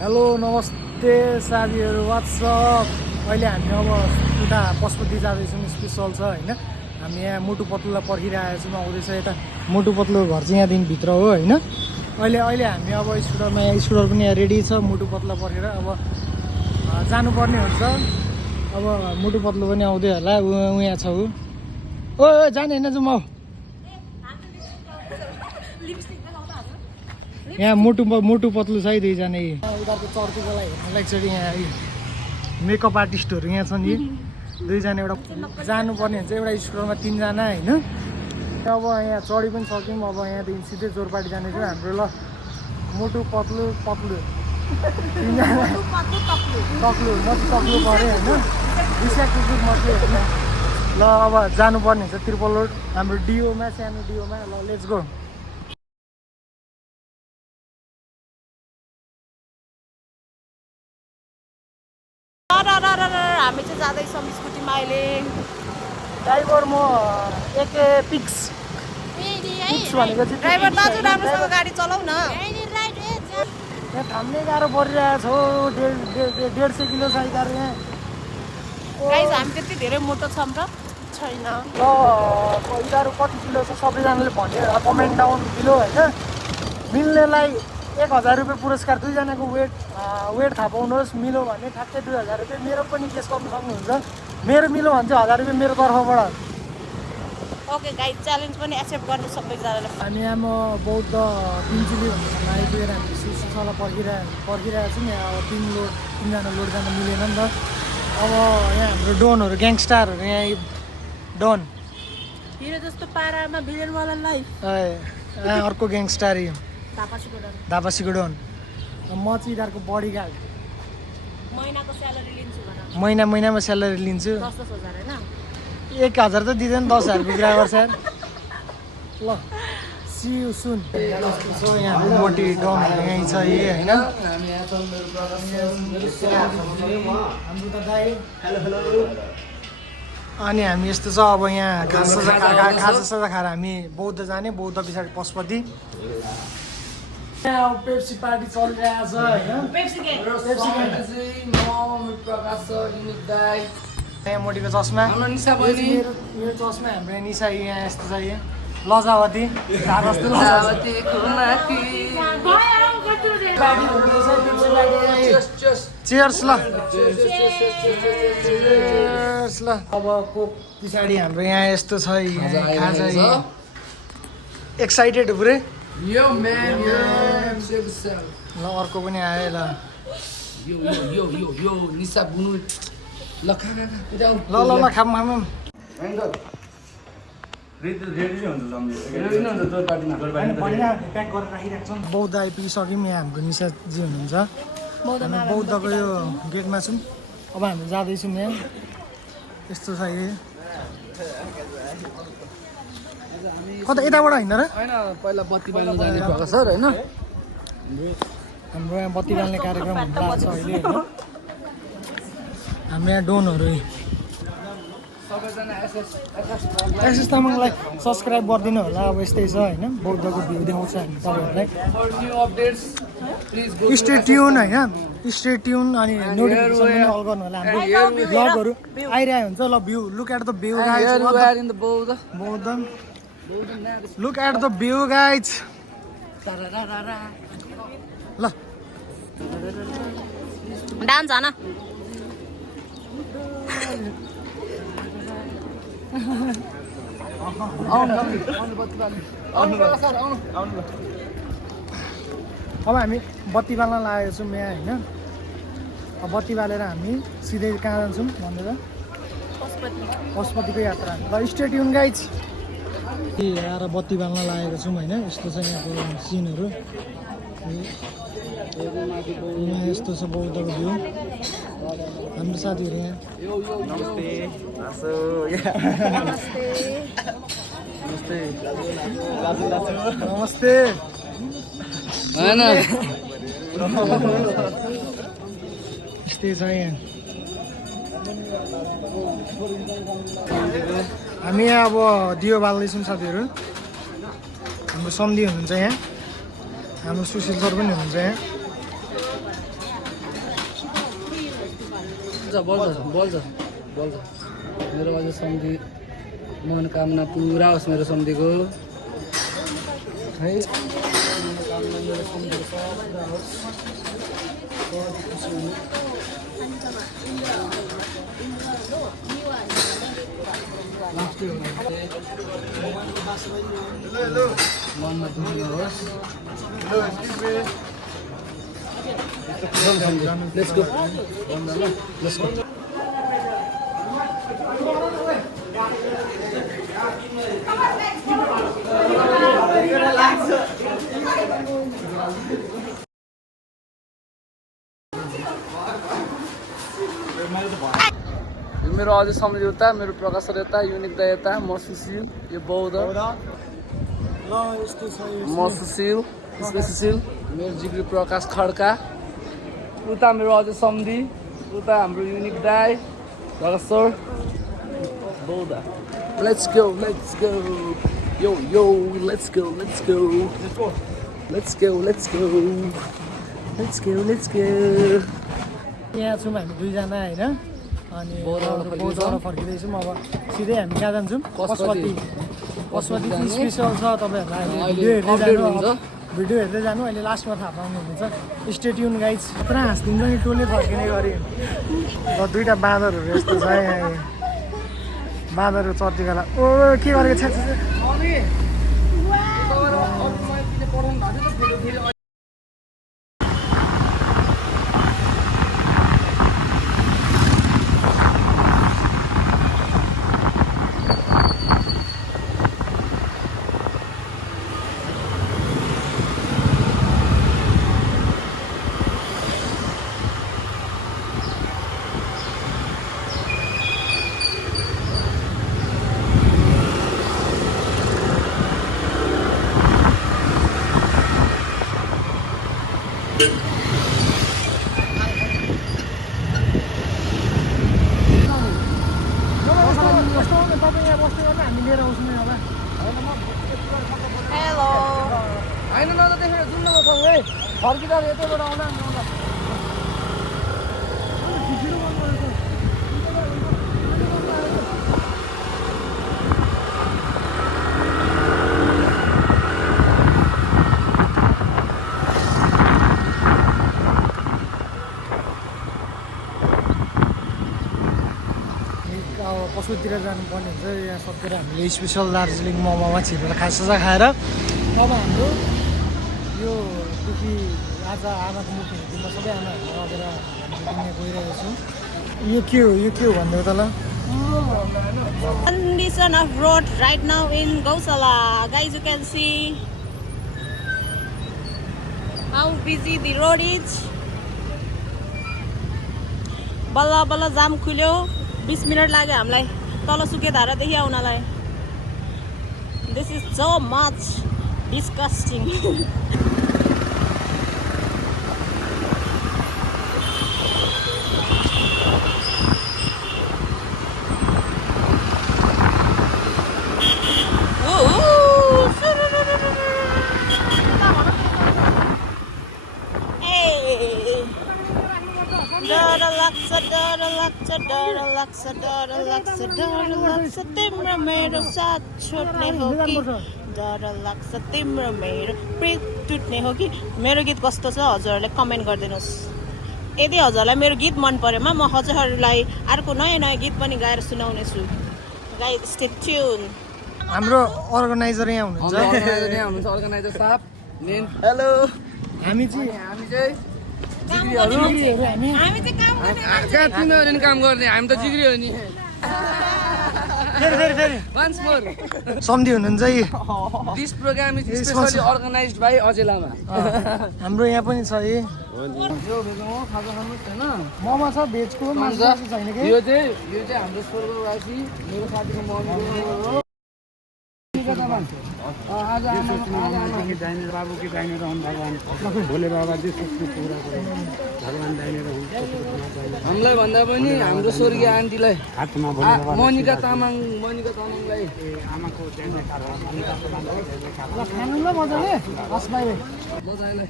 Hello नमस्ते साथीहरू WhatsApp. अहिले हामी अब उता पशुपति जाँदैछौँ, स्पेसल छ होइन। हामी यहाँ मोटु पत्लुलाई पर्खिरहेको छौँ, आउँदैछ यता। मोटु पत्लु घर चाहिँ यहाँदेखि भित्र हो होइन। अहिले हामी अब स्कुटरमा यहाँ स्कुटर पनि यहाँ रेडी छ मोटु पत्लुलाई पर्खेर अब जानुपर्ने हुन्छ। अब मोटु पत्लु पनि आउँदै होला, ऊ यहाँ छ ऊ। ओ जाने होइन जाउँ म यहाँ मोटु पत्लु छ है दुईजना। उताको चर्तीकोलाई हेर्नलाई एकचोटि यहाँ मेकअप आर्टिस्टहरू यहाँ छन् यी दुईजना। एउटा जानुपर्ने हुन्छ एउटा स्कुटरमा तीनजना होइन। अब यहाँ चढी पनि सक्यौँ। अब यहाँदेखि सिधै जोरपाटी जाने थियो हाम्रो। ल मोटु पत्लु तीनजना तक्लु म चाहिँ तक्लु परेँ होइन। विशाख कुकुर म चाहिँ होइन। ल अब जानुपर्ने हुन्छ त्रिपल रोड हाम्रो डिओमा, सानो डिओमा। ल लेट्स गो। हामी चाहिँ जाँदैछौँ स्कुटीमा अहिले। ड्राइभर म एके पिक्स भनेको चाहिँ ड्राइभर दाजु राम्रोसँग गाडी चलाउ न। यहाँ थाम्ने गाह्रो परिरहेको छ। 150 किलो छ गाह्रो यहाँ। गाइस हामी त्यति धेरै मोटो छौँ र छैन। ल गाह्रो कति किलो छ सबैजनाले भन्यो कमेन्ट डाउन किलो होइन। मिल्नेलाई 1000 रुपियाँ पुरस्कार। दुईजनाको वेट थाहा पाउनुहोस्। मिलो भने ठ्याक्कै 2000 रुपियाँ। मेरो पनि केस गर्नु सक्नुहुन्छ। मेरो मिलो भने चाहिँ 1000 रुपियाँ मेरो तर्फबाट। ओके गाइस च्यालेन्ज पनि एक्सेप्ट गर्ने सबैजनाले। हामी यहाँ म बौद्ध तिनचुली भन्ने ठाउँमा आइपुगेर हामी सुसुसालाई पर्खिरहेको छौँ। यहाँ अब तिनजना लोड जान मिलेन नि त। अब यहाँ हाम्रो डोनहरू ग्याङस्टारहरू यहाँ डन हिरो जस्तो पारामा भिलेनवाला लाइफ। अर्को ग्याङस्टार यो धापासीको डन। धापासीको डन। म चाहिँ यिनीहरूको बडी गार्ड। महिनाको स्यालेरी लिन्छु भन। महिनामा स्यालेरी लिन्छु। 10,000 होइन। 1000 त दिँदैन, 10,000 कुरा गर्छ यार। ल सी यु सुन। यहाँ मोटी डनहरू यहीँ छ यही होइन। हाम्रो त दाइ अनि हामी यस्तो छ। अब यहाँ खाजा खाएर हामी बौद्ध जाने। बौद्ध पछाडि पशुपति। यहाँ पेप्सी पार्टी चलिरहेको छ होइन। यहाँ मोटीको चस्मा मेरो चस्मा। हाम्रो यहाँ निसा यहाँ यस्तो छ। यहाँ लजावती चेयर्स। ल चेयर्स। ल अब कोक पछाडि हाम्रो यहाँ यस्तो छ। खाजा एक्साइटेड पुरै। ल अर्को पनि आयो। ल ल खाम बौद्ध आइपुगिसक्यौँ। यहाँ हाम्रो निसाजी हुनुहुन्छ। बौद्धको यो गेटमा छौँ। अब हामी जाँदैछौँ। यहाँ यस्तो छ। कता यताबाट होइन र? पहिला बत्ती बाल्न जाने सर होइन। हाम्रो यहाँ बत्ती बाल्ने कार्यक्रम भएको छ अहिले होइन। हाम्रो यहाँ डोनहरू एसएस तामाङलाई सब्सक्राइब गरिदिनु होला। अब यस्तै छ होइन। बौद्धको भ्यू देखाउँछ हामी तपाईँहरूलाई। स्टे ट्युन होइन। स्टे ट्युन अनि नोटिफिकेसन पनि अल गर्नु होला। हाम्रो ब्लगहरू आइरहेको हुन्छ। ल view look at the view guys. Boudha look at the view guys. ल डान्स हान। अब हामी बत्ती बाल्न लागेको छौँ यहाँ होइन। अब बत्ती बालेर हामी सिधै कहाँ जान्छौँ भनेर पशुपतिको यात्रा। ल स्टे ट्युन गाइज। आएर बत्ती बाल्न लागेको छौँ होइन। यस्तो छ यहाँको सिनहरू। यहाँ यस्तो छ बौद्धको भ्यू। हाम्रो साथीहरू यहाँ नमस्ते यस्तै छ यहाँ। हामी यहाँ अब दियो बाल्दैछौँ साथीहरू। हाम्रो सम्धी हुनुहुन्छ यहाँ। हाम्रो सुशील सर पनि हुनुहुन्छ यहाँ। बोल्छ मेरो अझ सम्धि मनोकामना पुरा होस् मेरो सम्धिको है मनोकामना मेरो सम्धिको सब पुरा होस् मनमा दुःख नहोस् Let's go. Let's go. मेरो अझै सम्झौता मेरो प्रकाश सर यता युनिक दा यता म सुशील यो बौद्ध म सुशील सुशील मेरो जिग्री प्रकाश खड्का उता मेरो अझै सम्धि उता हाम्रो युनिक दाई प्रकाश सर बौद्ध let's go yo let's go यहाँ छौँ हामी दुईजना होइन अनि बौद्धबाट फर्किँदैछौँ अब सिधै हामी कहाँ जान्छौँ पशुपति स्पेसल छ तपाईँहरूलाई भिडियो हेर्दै जानु अहिले लास्टमा थाहा पाउनुहुन्छ स्टे ट्युन गाइज पुरा हाँसिदिन्छ नि टोले फर्किने गरी र दुईवटा बाँदरहरू यस्तो छ यहाँ बाँदरहरू चर्तीकाला ओ के गरेको छ हेलो होइन न त देखेर जुन न सँगै फर्किँदा यतैबाट आउला पशुतिर जानुपर्ने हुन्छ यहाँ सकेर हामीले स्पेसल दार्जिलिङ मोमोमा छिरेर खाजा खाएर अब हाम्रो यो दुःखी आज आमाको मुख हेरिदिनु सबै आमाहरू लगेर हामीले गइरहेको छौँ यो के हो भनिदेऊ त ल Condition of road right now in Gausala. Guys, you can see how busy the road is. बल्ल बल्ल जाम खुल्यो 20 मिनट लाग्यो हामीलाई तल सुके धारादेखि आउनलाई this is so much disgusting तिम्रो मेरो साथ छुट्ने हो कि डर लाग्छ तिम्रो मेरो प्रीत टुट्ने हो कि मेरो गीत कस्तो छ हजुरहरूले कमेन्ट गरिदिनुहोस् यदि हजुरलाई मेरो गीत मन परेमा म हजुरहरूलाई अर्को नयाँ गीत पनि गाएर सुनाउने छु गाइस स्टे ट्युन हाम्रो अर्गनाइजर यहाँ हुनुहुन्छ अर्गनाइजर साहब मेन हेलो हामी चाहिँ हामी चाहिँ काम गर्ने हामी त जिग्री हो नि फेरि वान्स मोर सम्धि हुनुहुन्छ है this programme is specially organised by Ajay Lama हाम्रो यहाँ पनि छ है खाजा खानुहोस् हैन मोमो छ भेजको मासु छैन कि यो चाहिँ हाम्रो स्वर्गवासी मेरो साथीको मम्मी आज बाबू की दाहिने रहन भगवान भोले बाबा जी सोच्नु पुरा गरे भगवान दाहिने रहन हामीलाई भन्दा पनि हाम्रो स्वर्गीय आन्टीलाई मनिका तामाङलाई आमाको दाहिने खानु ल मजाले अस्माइले मजाले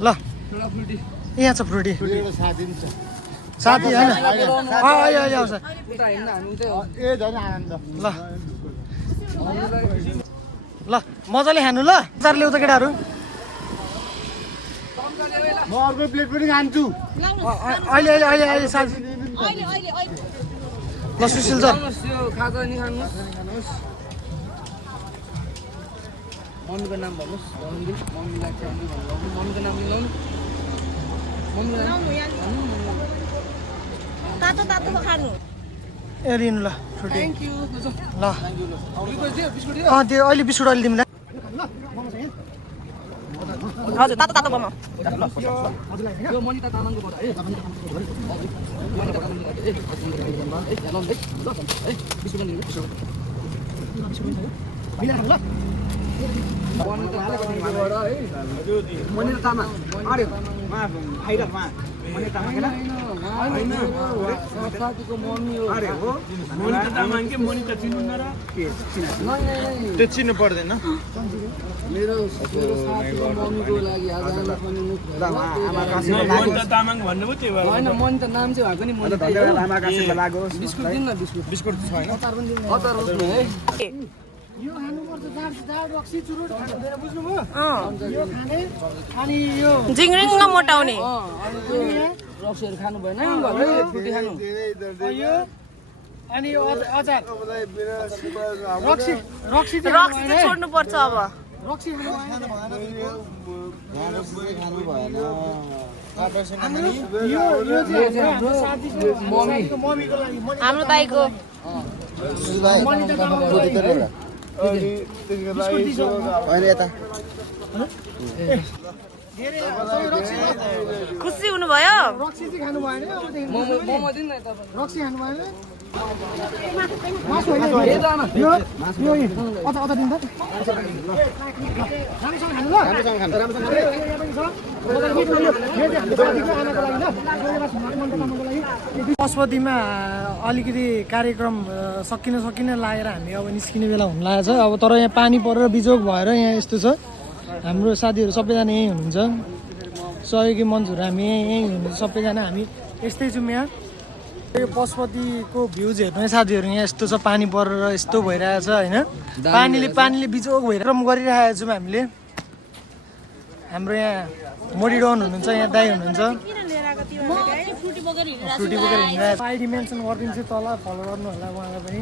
ल एउटा फ्रुटी यहाँ छ फ्रुटी एउटा साथी छ साथी होइन अहिले अहिले आउँछ उता हिँड्न हामी चाहिँ ए झन् आनन्द ल ल मजाले खानु ल चार ल्याउ त केटाहरू म अर्को प्लेट पनि खान्छु अहिले अहिले अहिले अहिले साथी ल सुशील सर खानुहोस् यो खाजा नि खानुहोस् मम्मीको नाम भन्नुहोस् मम्मीलाई फ्यामिली भन्नु मम्मीको नाम लिनु मम्मीलाई तातो तातो खानु ए लिनु ल छुट्टी थ्याङ्क यू ल बिस्कुट त्यो अहिले बिस्कुट अहिले तिमीलाई हजुर तातो तातो बनाऊ यो मनिता तामाङकोबाट है मनिता तामाङकोबाट बिस्कुट लिनु मनिता तामाङ अरे साथीको मम्मी हो अरे हो मोनिका तामाङ के मोनिका चिन्नु न र त्यो चिन्नु पर्दैन मेरो साथीको मम्मीको लागि आज आमा पनि मोनिका तामाङ भन्नु पो त्यो होइन मनिता नाम चाहिँ भएको नि मनिता आमा काशीमा लागोस् बिस्कुट दिनु न बिस्कुट बिस्कुट छैन अचार रोप्नु है यो खानुपर्छ जाड रक्सी चुरोट खाँदैन बुझ्नुभयो यो खाने अनि यो जिङ्रिङ्ग मोटाउने रक्सीहरू खानु भएन फ्रुटी खानु यो अनि यो अचार रक्सी रक्सी रक्सी चाहिँ छोड्नु पर्छ अब रक्सी यो यो चाहिँ हाम्रो साथीको मम्मीको लागि हाम्रो दाइको खुसी हुनुभयो रक्सी चाहिँ खानु भएन मोमो दिनु न तपाईँ रक्सी खानु भएन यो अचार दिनु त राम्रोसँग खानु ल पशुपतिमा अलिकति कार्यक्रम सकिन लागेर हामी अब निस्किने बेला हुन लागेको छ अब तर यहाँ पानी परेर बिजोग भएर यहाँ यस्तो छ हाम्रो साथीहरू सबैजना यहीँ हुनुहुन्छ सहयोगी मञ्चहरू हामी यहीँ हुनुहुन्छ सबैजना हामी यस्तै छौँ यहाँ यो पशुपतिको भ्युज हेर्नु साथीहरू यहाँ यस्तो छ पानी परेर यस्तो भइरहेछ होइन पानीले बिजोग भइरहेको गरिरहेको छौँ हामीले हाम्रो यहाँ मोडी डन हुनुहुन्छ यहाँ दाई हुनुहुन्छ फ्रुटी बोकेर हिँडिरहेको आइडी मेन्सन गरिदिन्छु तल फलो गर्नु होला उहाँलाई पनि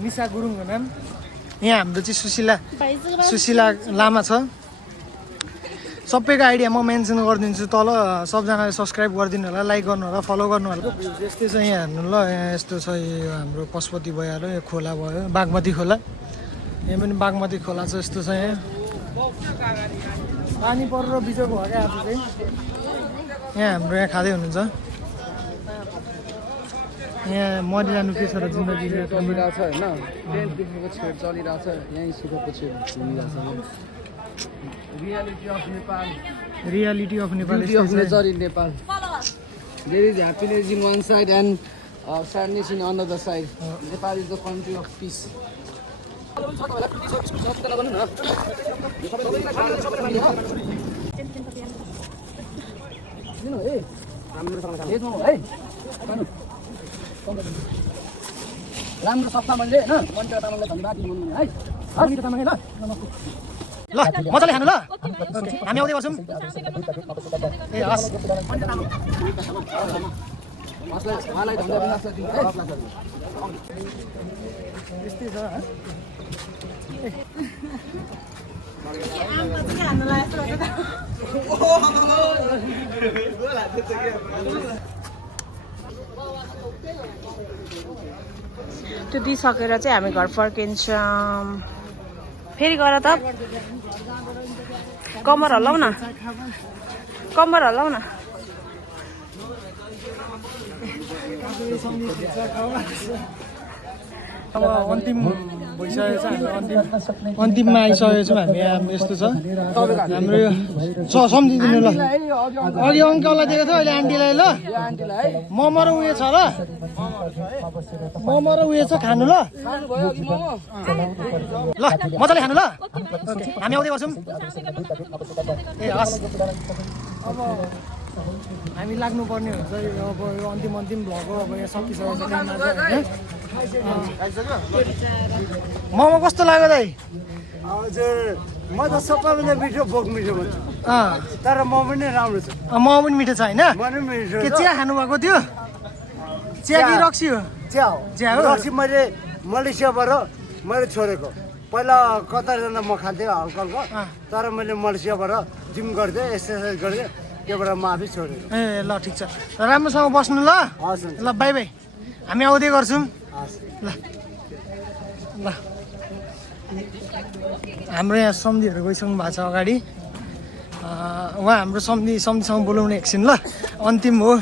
निशा गुरुङको नाम यहाँ हाम्रो चाहिँ सुशीला लामा छ सबैको आइडिया म मेन्सन गरिदिन्छु तल सबजनाले सब्सक्राइब गरिदिनु होला लाइक गर्नु होला फलो गर्नु होला यस्तै छ यहाँ हेर्नु ल यहाँ यस्तो छ यो हाम्रो पशुपति भइहाल्यो यो खोला भयो बागमती खोला यहाँ पनि बागमती खोला छ यस्तो छ यहाँ पानी परेर बिजोग भयो क्या आज चाहिँ यहाँ हाम्रो यहाँ खाँदै हुनुहुन्छ यहाँ मरिरहनु के छ र जिन्दगी चलिरहेछ होइन टेन्टदेखिको छेड चलिरहेछ यहीँ सुरुको छेड घुमिरहेछ reality of Nepal reality of Nepal Beauty of nature in Nepal. There is happiness in one side and sadness in another side. Nepal is the country of peace. राम्रो सफा मैले होइन मनिता तामाङलाई धन्यवाद दिनु है मनिता तामाङ ल ल मजाले खानु ल हामी आउँदै गर्छौँ ए हस् उहाँलाई धन्यवाद दिनु यस्तै छ त्यो दिइसकेर चाहिँ हामी घर फर्किन्छौँ फेरि गएर त कम्मर हल्लाउ न अब अन्तिम भइसकेको छ हामी अन्तिममा आइसकेको छौँ हामी यस्तो छ हाम्रो यो सम्झिदिनु ल अघि अङ्कललाई दिएको थियो अहिले आन्टीलाई ल मोमो र उयो छ ल मोमो र उयो छ खानु ल ल मजाले खानु ल हामी आउँदै गर्छौँ ए हस् अब हामी लाग्नुपर्ने हुन्छ अब यो अन्तिम भ्लग हो अब यहाँ सकिसकेको छ टाइममा चाहिँ होइन मोमो कस्तो लाग्यो दाइ हजुर म त सबैभन्दा मिठो बोक मिठो भन्छु तर म पनि राम्रो छ मोमो पनि मिठो छ होइन म पनि मिठो के चिया खानुभएको थियो चिया कि रक्सी हो चिया चिया हो? रक्सी मैले मलेसियाबाट मैले छोडेको पहिला कता जाँदा म खान्थेँ हल्का तर मैले मलेसियाबाट जिम गर्थेँ एक्सर्साइज गर्थेँ त्योबाट म आफै छोडेको ए ल ठिक छ राम्रोसँग बस्नु ल हस् ल बाई बाई हामी आउँदै गर्छौँ हस् ल ल हाम्रो यहाँ सम्धीहरू गइसक्नु भएको छ अगाडि उहाँ हाम्रो सम्धीसँग बोलाउने एकछिन ल अन्तिम हो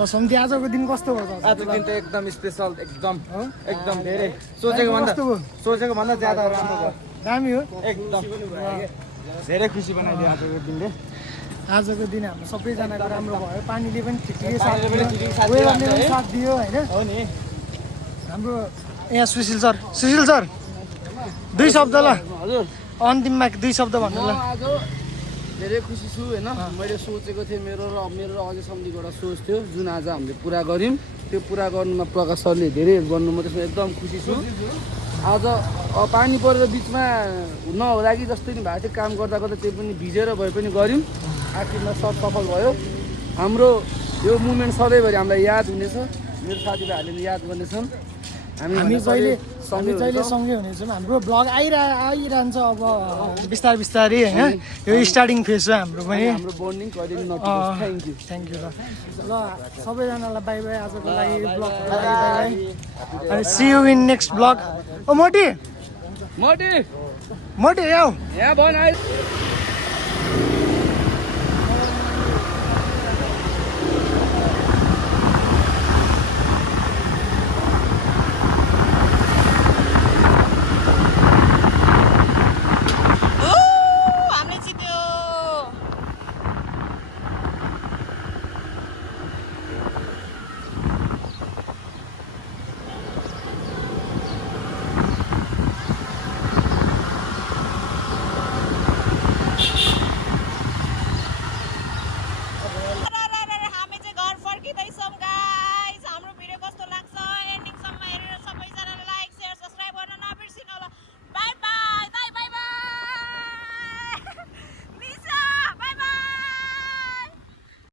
ल सम्धी आजको दिन कस्तो भयो त? आजको दिन त एकदम स्पेसल एकदम हो? एकदम धेरै सोचेको कस्तो भयो भन्दा ज्यादा राम्रो भयो दामी हो एकदम धेरै खुसी बनाइदियो आजको दिनले आजको दिन हाम्रो सबैजनाको राम्रो भयो पानीले पनि ठिकै साथ दियो वेदरले पनि साथ दियो होइन हो नि हाम्रो यहाँ सुशील सर 2 शब्द ल हजुर अन्तिममा 2 शब्द भन्नु ल आज धेरै खुसी छु होइन मैले सोचेको थिएँ मेरो र अझै सम्धिको एउटा सोच थियो जुन आज हामीले पुरा गऱ्यौँ त्यो पुरा गर्नुमा प्रकाश सरले धेरै हेल्प गर्नु म त्यसमा एकदम खुसी छु आज पानी परेर बिचमा नहोला कि जस्तै नि भएको थियो काम गर्दा त्यही पनि भिजेर भए पनि गऱ्यौँ आखिरमा सब सफल भयो हाम्रो यो मुभमेन्ट सधैँभरि हामीलाई याद हुनेछ मेरो साथीभाइहरूले याद गर्नेछन् हामी जहिले सँगै हुनेछौँ हाम्रो ब्लग आइरहन्छ अब बिस्तारै होइन यो स्टार्टिङ फेज हो हाम्रो पनि हाम्रो बोन्डिङ कहिले नटुटोस् थ्याङ्क यू ल सबैजनालाई बाई बाई आजको लागि ब्लगको लागि बाई बाई अनि see you in next vlog ओ मोटी मोटी याउ यहाँ भन